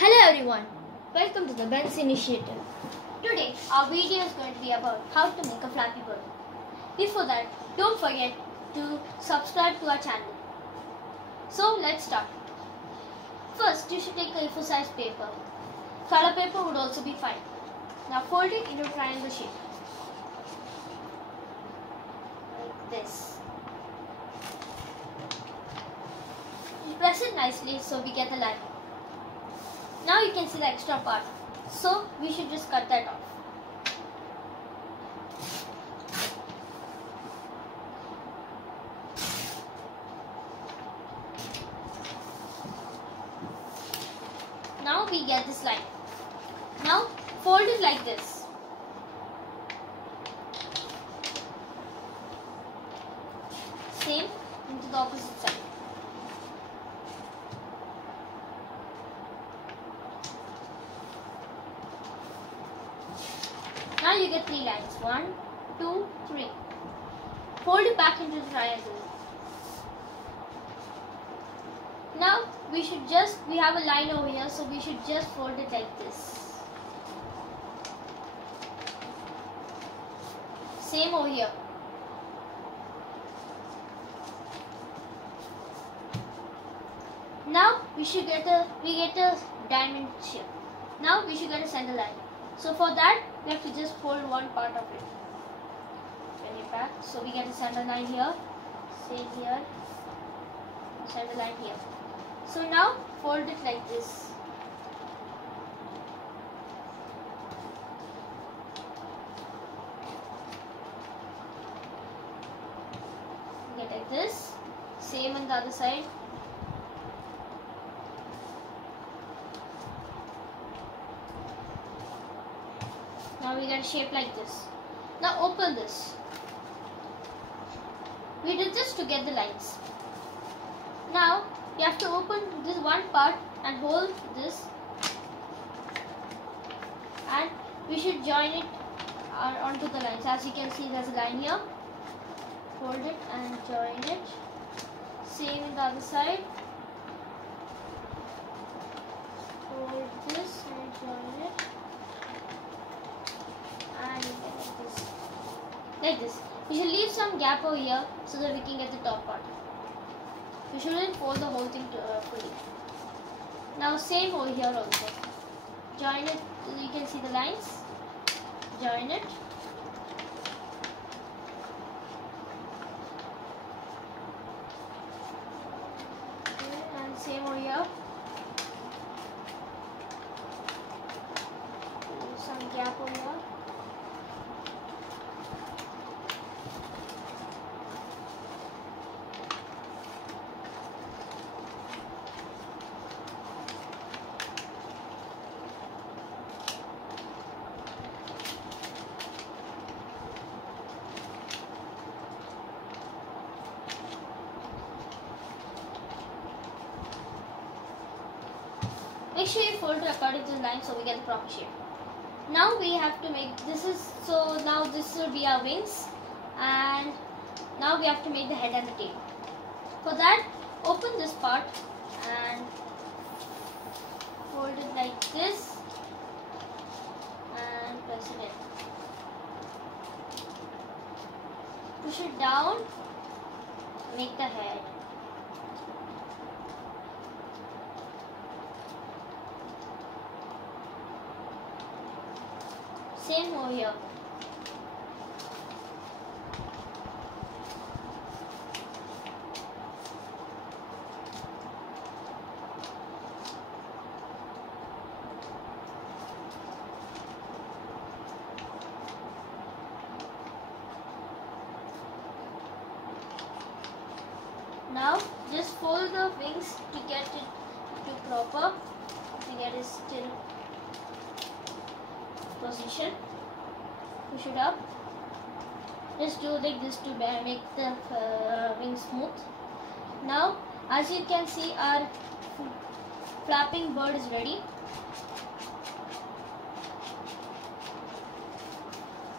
Hello everyone, welcome to the Ben's Initiative. Today our video is going to be about how to make a Flappy bird. Before that, don't forget to subscribe to our channel. So let's start. First, you should take a A4 size paper. Color paper would also be fine. Now fold it into triangle shape. Like this. You press it nicely so we get the line. Now you can see the extra part, so we should just cut that off. Now we get this line. Now fold it like this. Same into the opposite side. Now you get 3 lines. 1, 2, 3. Fold it back into the triangle. Now we have a line over here, so we should just fold it like this. Same over here. Now we get a diamond shape. Now we should get a center line. So for that, we have to just fold one part of it. Bring it back. So we get a center line here, same here, center line here. So now fold it like this. Get like this. Same on the other side. Now we get a shape like this. Now open this. We did this to get the lines. Now you have to open this one part and hold this, and we should join it onto the lines. As you can see, there's a line here. Hold it and join it. Same in the other side. Hold this and join it. And like this. We should leave some gap over here so that we can get the top part. We shouldn't fold the whole thing fully. Now same over here also. Join it. You can see the lines. Join it. Okay, and same over here. Some gap over here. Make sure you fold it according to the line so we get the proper shape. Now we have to make now this will be our wings, and now we have to make the head and the tail. For that, open this part and fold it like this and press it in. Push it down, make the head. Same over here. Now just fold the wings to get it to proper, to get it still position. Push it up. Just do like this to make the wings smooth. Now, as you can see, our flapping bird is ready.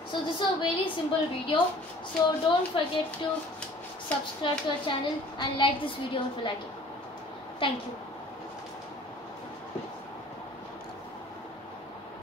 So this is a very simple video. So don't forget to subscribe to our channel and like this video if you like it. Thank you.